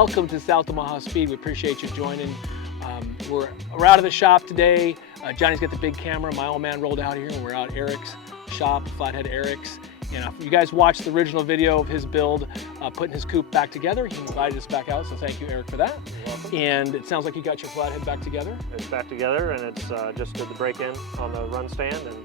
welcome to South Omaha Speed. We appreciate you joining. We're out of the shop today. Johnny's got the big camera. My old man rolled out here, and we're out at Erik's shop, Flathead Erik's. And if you guys watched the original video of his build, putting his coupe back together, he invited us back out, so thank you, Erik, for that. You're welcome. And it sounds like you got your Flathead back together. It's back together, and it's just did the break-in on the run stand, and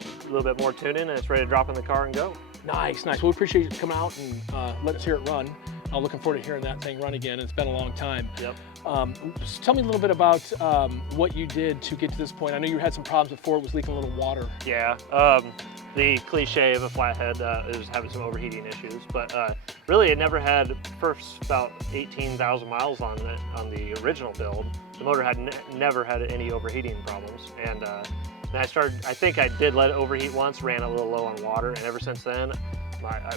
a little bit more tuning, and it's ready to drop in the car and go. Nice, nice. Well, we appreciate you coming out and let us hear it run. I'm looking forward to hearing that thing run again. It's been a long time. Yep. Just tell me a little bit about what you did to get to this point. I know you had some problems before, it was leaking a little water. Yeah, the cliche of a flathead is having some overheating issues, but really it never had, first about 18,000 miles on it on the original build. The motor had never had any overheating problems, and I think I did let it overheat once, ran a little low on water, and ever since then,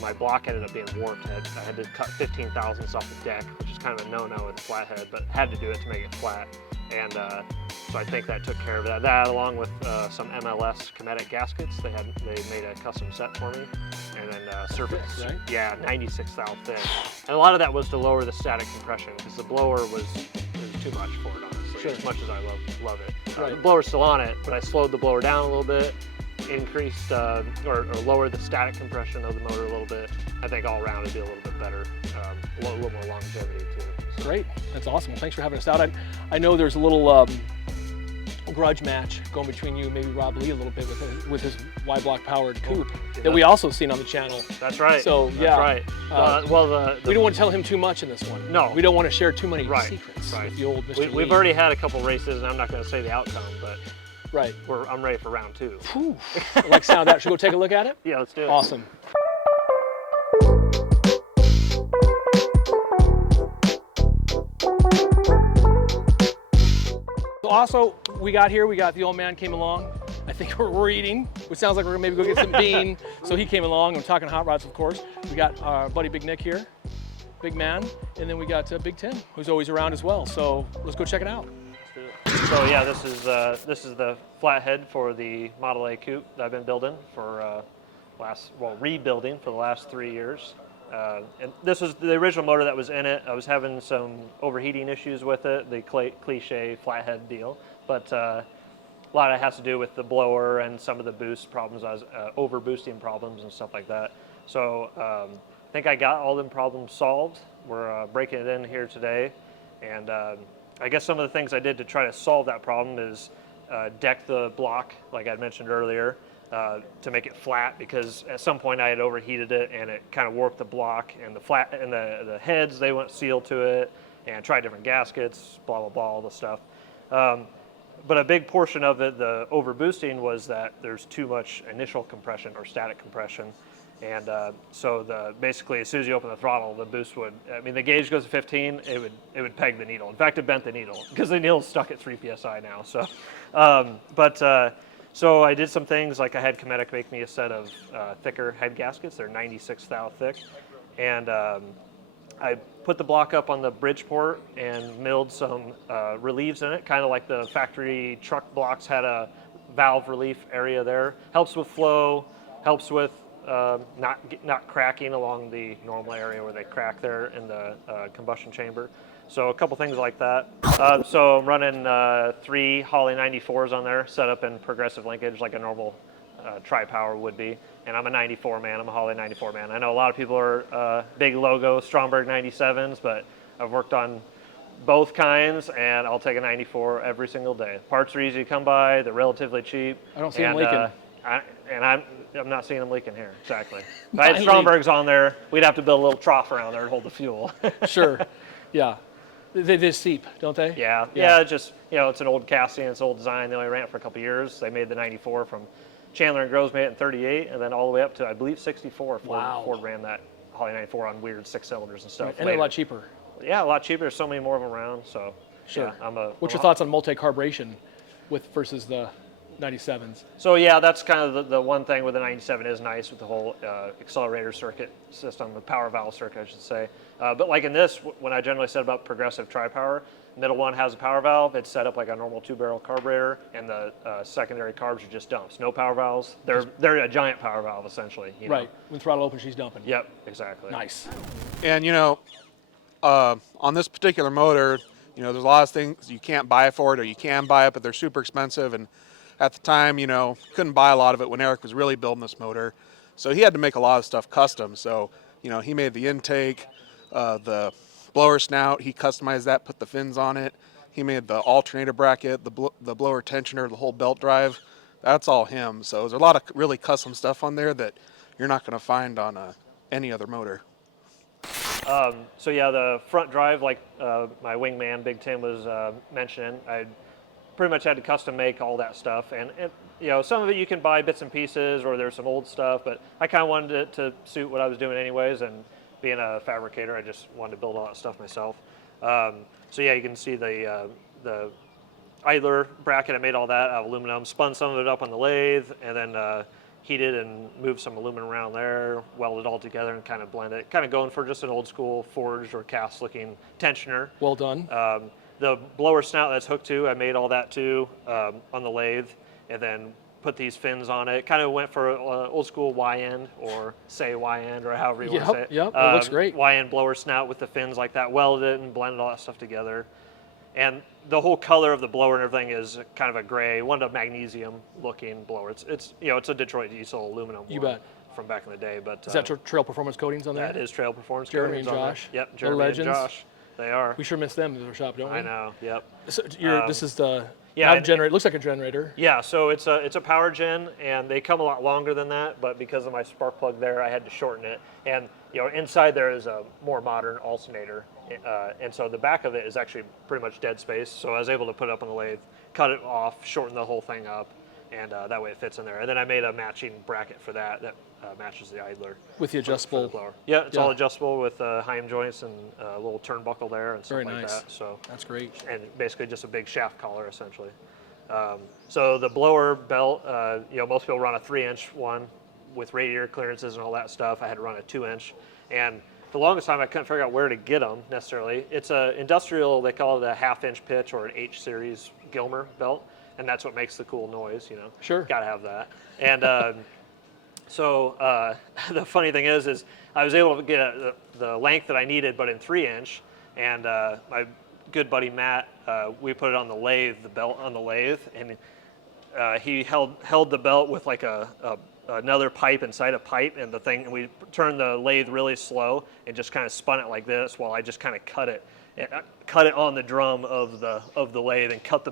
my block ended up being warped. I had to cut 15 thousandths off the deck, which is kind of a no-no with a flathead, but had to do it to make it flat. And so I think that took care of that. That along with some MLS kinetic gaskets. They made a custom set for me. And then surface, right? Yeah, 96 thou thick. And a lot of that was to lower the static compression because the blower was too much for it, honestly. Sure. As much as I love it. Right. The blower's still on it, but I slowed the blower down a little bit, increased or lowered the static compression of the motor a little bit. I think all around it'd be a little bit better, a little more longevity too. So. Great, that's awesome. Well, thanks for having us out. I know there's a little grudge match going between you and maybe Rob Lee a little bit with his Y-block powered coupe that we also seen on the channel. That's right. So yeah, that's right. We don't want to tell him too much in this one. No, we don't want to share too many secrets. Right. With the old Mr. Lee. We've already had a couple races, and I'm not going to say the outcome, but right. I'm ready for round 2. Whew. I like sound of that. Should we go take a look at it? Yeah, let's do it. Awesome. Also, we got the old man came along. I think we're eating, which sounds like we're gonna maybe go get some bean. So he came along. I'm talking hot rods, of course. We got our buddy Big Nick here, big man, and then we got Big Tim, who's always around as well. So let's go check it out. Let's do it. So yeah, this is the flathead for the Model A Coupe that I've been building for rebuilding for the last 3 years. And this was the original motor that was in it. I was having some overheating issues with it, the cliche flathead deal, but a lot of it has to do with the blower and some of the boost problems. I was over boosting problems and stuff like that. So I think I got all them problems solved. We're breaking it in here today, and I guess some of the things I did to try to solve that problem is deck the block, like I mentioned earlier, to make it flat, because at some point I had overheated it and it kind of warped the block, and the heads, they went sealed to it, and tried different gaskets, blah blah blah, all the stuff. But a big portion of it, the over boosting, was that there's too much initial compression or static compression, and so basically as soon as you open the throttle, the boost would, I mean, the gauge goes to 15, it would peg the needle. In fact, it bent the needle because the needle's stuck at 3 psi now. So, so I did some things, like I had Kinetic make me a set of thicker head gaskets. They're 96 thou thick. And I put the block up on the bridge port and milled some reliefs in it, kind of like the factory truck blocks had a valve relief area there. Helps with flow, helps with not cracking along the normal area where they crack there in the combustion chamber. So a couple things like that. So I'm running 3 Holley 94s on there, set up in progressive linkage like a normal tri-power would be. And I'm a 94 man, I'm a Holley 94 man. I know a lot of people are big logo Stromberg 97s, but I've worked on both kinds, and I'll take a 94 every single day. Parts are easy to come by, they're relatively cheap. I don't see them leaking. I'm not seeing them leaking here, exactly. If I had Strombergs on there, we'd have to build a little trough around there to hold the fuel. Sure, yeah. They just seep, don't they? Yeah, just, it's an old casting, it's an old design. They only ran it for a couple years. They made the 94 from Chandler and Groves made it in 38, and then all the way up to, I believe, 64. Ford ran that Holley 94 on weird 6 cylinders and stuff. Right. And they're a lot cheaper. Yeah, a lot cheaper. There's so many more of them around. So, sure. Yeah, What's your thoughts on multi-carburation versus the 97s? So yeah, that's kind of the one thing with the 97 is nice with the whole accelerator circuit system, the power valve circuit, I should say. But like in this, when I generally said about progressive tri-power, middle one has a power valve. It's set up like a normal 2-barrel carburetor, and the secondary carbs are just dumps. No power valves. They're a giant power valve essentially. Right. When throttle open, she's dumping. Yep. Exactly. Nice. And On this particular motor, you know, there's a lot of things you can't buy for it, or you can buy it, but they're super expensive. And at the time, you know, couldn't buy a lot of it when Erik was really building this motor. So he had to make a lot of stuff custom. So, you know, he made the intake, the blower snout, he customized that, put the fins on it. He made the alternator bracket, the blower tensioner, the whole belt drive. That's all him. So there's a lot of really custom stuff on there that you're not going to find on any other motor. So yeah, the front drive, like my wingman Big Tim was mentioning, I pretty much had to custom make all that stuff. And you know, some of it you can buy bits and pieces, or there's some old stuff, but I kind of wanted it to suit what I was doing anyways. And being a fabricator, I just wanted to build all that stuff myself. So yeah, you can see the idler bracket. I made all that out of aluminum, spun some of it up on the lathe, and then heated and moved some aluminum around there, welded it all together and kind of blend it. Kind of going for just an old school forged or cast looking tensioner. Well done. The blower snout that's hooked to, I made all that too on the lathe, and then put these fins on it. Kind of went for old school Y-end, or say Y-end, or however you want to say it. Yep, it looks great. Y-end blower snout with the fins like that, welded it and blended all that stuff together. And the whole color of the blower and everything is kind of a gray, one of magnesium looking blower. It's you know, it's a Detroit diesel aluminum You one bet. from back in the day. But Is that Trail Performance coatings on there? that is Trail Performance Jeremy coatings and on there. Josh? Yep, The Jeremy and legends? Josh. They are. We sure miss them in our shop, don't we? I know. Yep. So this is the yeah, not a and- generator. It looks like a generator. Yeah, so it's a power gen, and they come a lot longer than that. But because of my spark plug there, I had to shorten it. And you know, inside there is a more modern alternator, and so the back of it is actually pretty much dead space. So I was able to put it up on the lathe, cut it off, shorten the whole thing up, and that way it fits in there. And then I made a matching bracket for that matches the idler. With the for adjustable. the blower. Yeah, it's Yeah. all adjustable with Heim joints and a little turnbuckle there and stuff Very like nice. that. So That's great. and basically just a big shaft collar essentially. So the blower belt, you know, most people run a 3-inch one with radiator clearances and all that stuff. I had to run a 2-inch, and the longest time I couldn't figure out where to get them necessarily. It's a industrial, they call it a 1/2-inch pitch or an H series Gilmer belt, and that's what makes the cool noise, you know. Sure. Got to have that. And so the funny thing is I was able to get the length that I needed, but in 3-inch, and my good buddy Matt, we put it on the lathe, the belt on the lathe, and he held the belt with like another pipe inside a pipe, and the thing, and we turned the lathe really slow and just kind of spun it like this while I just kind of cut it on the drum of the lathe and cut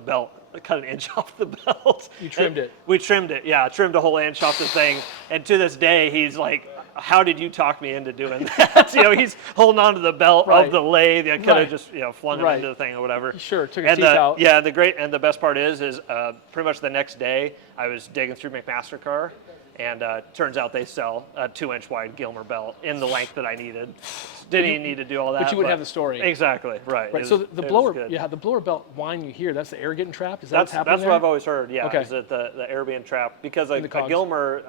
an inch off the belt. You trimmed it. We trimmed it, yeah, trimmed a whole inch off the thing. And to this day, he's like, how did you talk me into doing that? You know, he's holding onto the belt Right. of the lathe. I could Right. have just, you know, flung him Right. into the thing or whatever. Sure, took his And teeth out. yeah, the best part is pretty much the next day, I was digging through McMaster-Carr, and turns out they sell a 2-inch wide Gilmer belt in the length that I needed. Didn't even need to do all that. But you wouldn't have the story. Exactly, right. Right. It So was- the it was blower, good. yeah, the blower belt whine you hear, that's the air getting trapped. Is that what's That's happening what there? I've always heard. Yeah, Okay. is that the air being trapped because a the cogs. Gilmer,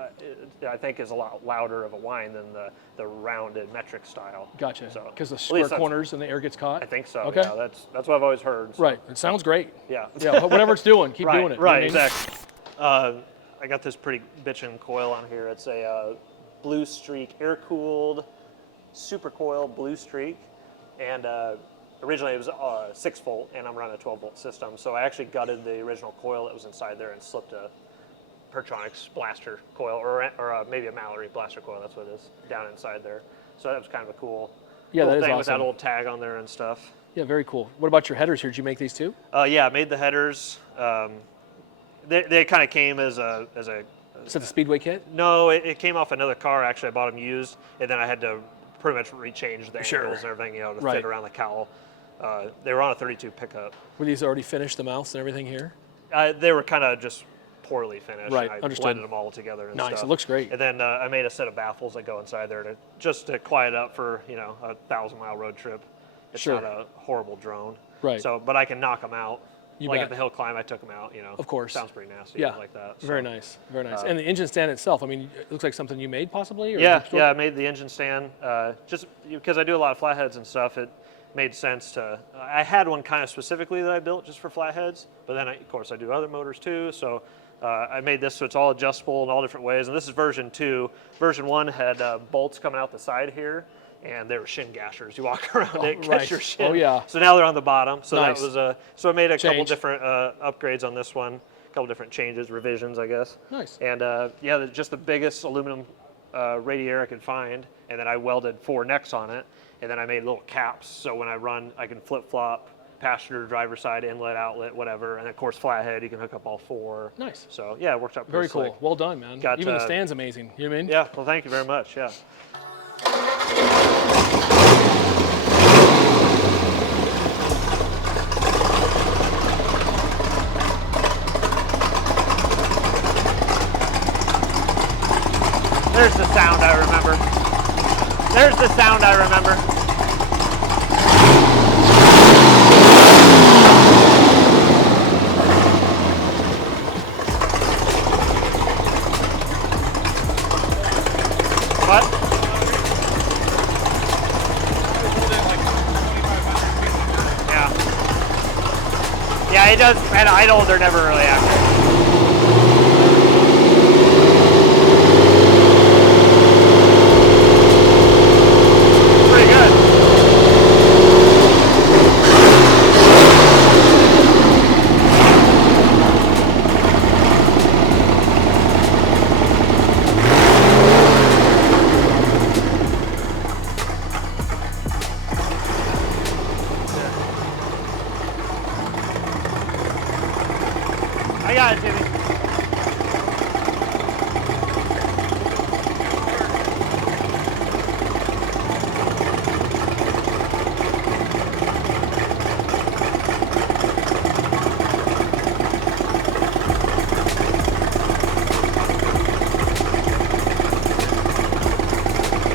I think, is a lot louder of a whine than the rounded metric style. Gotcha. So, Because the at square least that's- corners and the air gets caught. I think so. Okay. Yeah, that's what I've always heard. So, Right. It sounds great. Yeah. Yeah. Whatever it's doing, keep right, doing it. You know Right. what I mean? Exactly. I got this pretty bitchin' coil on here. It's a Blue Streak air-cooled super coil Blue Streak, and originally it was 6-volt, and I'm running a 12-volt system. So I actually gutted the original coil that was inside there and slipped a Pertronics blaster coil, or maybe a Mallory blaster coil. That's what it is down inside there. So that was kind of a cool, Yeah, cool that is thing with that awesome. old tag on there and stuff. Yeah, very cool. What about your headers here? Did you make these too? Yeah, I made the headers. They kind of came as a Is that the Speedway kit? no, it came off another car. Actually, I bought them used, and then I had to pretty much rechange the Sure. angles and everything, you know, to Right. fit around the cowl. They were on a 32 pickup. Were these already finished, the mounts and everything here? They were kind of just poorly finished. Right, I understood. blended them all together and Nice, stuff. it looks great. And then I made a set of baffles that go inside there to quiet up for, you know, a 1,000-mile road trip. It's Sure. not a horrible drone. Right. So, but I can knock them out. You like bet. at the hill climb, I took them out. You know. Of course. Sounds pretty nasty. Yeah. Like that. Very so. nice. Very nice. And the engine stand itself, I mean, it looks like something you made possibly? Or Yeah, you- yeah, I made the engine stand. Just because I do a lot of flatheads and stuff, it made sense to. I had one kind of specifically that I built just for flatheads, but then of course I do other motors too. So I made this so it's all adjustable in all different ways. And this is version 2. Version 1 had bolts coming out the side here, and they were shin gashers. You walk around it, catch right. your shin. Oh, yeah. So now they're on the bottom. So Nice. that was so I made a couple Change. different upgrades on this one, a couple different changes, revisions, I guess. Nice. And yeah, just the biggest aluminum radiator I could find, and then I welded 4 necks on it, and then I made little caps, so when I run, I can flip-flop passenger, driver side, inlet, outlet, whatever, and of course flathead, you can hook up all 4. Nice. So yeah, it worked out Very pretty cool. slick. Well done, man. Got, Even the stand's amazing. You know what I mean? Yeah, well thank you very much, yeah. There's the sound I remember. There's the sound I remember. What? Yeah. Yeah, it does. At idle, they're never really accurate. Pretty good. I got it, Timmy.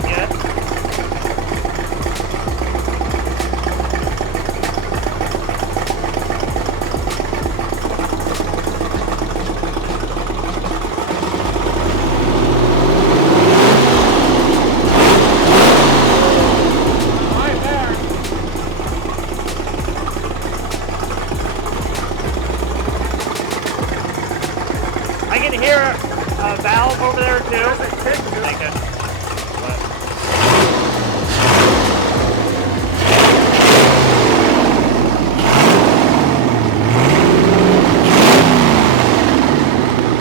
Get it? Right there. I can hear a valve over there too. Thank you.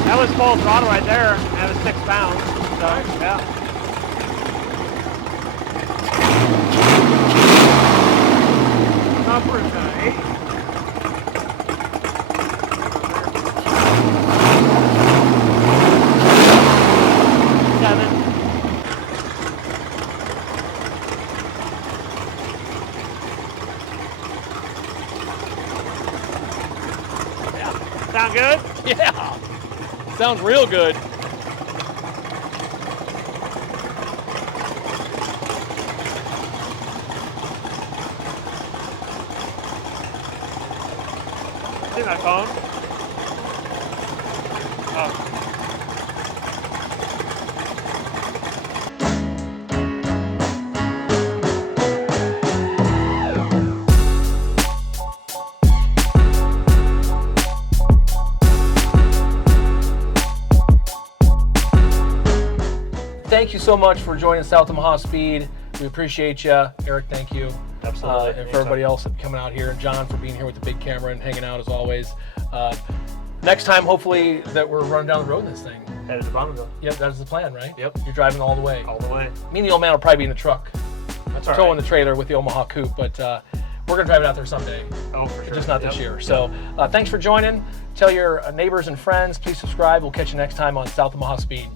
That was full throttle right there. That was 6 pounds. So yeah. Upwards 7. Yeah. Sound good? 8. Yeah. Sounds real good. See my phone? Oh. Thank you so much for joining South Omaha Speed. We appreciate you. Eric, thank you. Absolutely. And for everybody else coming out here, and John for being here with the big camera and hanging out as always. Next time, hopefully, that we're running down the road in this thing. Headed to Bonneville. Yep, that is the plan, right? Yep. You're driving all the way. All the way. Me and the old man will probably be in the truck, That's all towing right. the trailer with the Omaha Coupe, but we're going to drive it out there someday. Oh, for sure. Just not this Yep. year. So thanks for joining. Tell your neighbors and friends. Please subscribe. We'll catch you next time on South Omaha Speed.